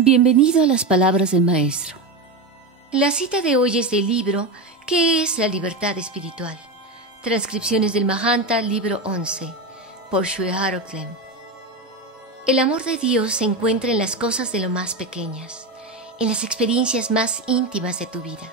Bienvenido a las palabras del Maestro. La cita de hoy es del libro ¿Qué es la libertad espiritual? Transcripciones del Mahanta, libro 11, por Sri Haroklem. El amor de Dios se encuentra en las cosas de lo más pequeñas, en las experiencias más íntimas de tu vida.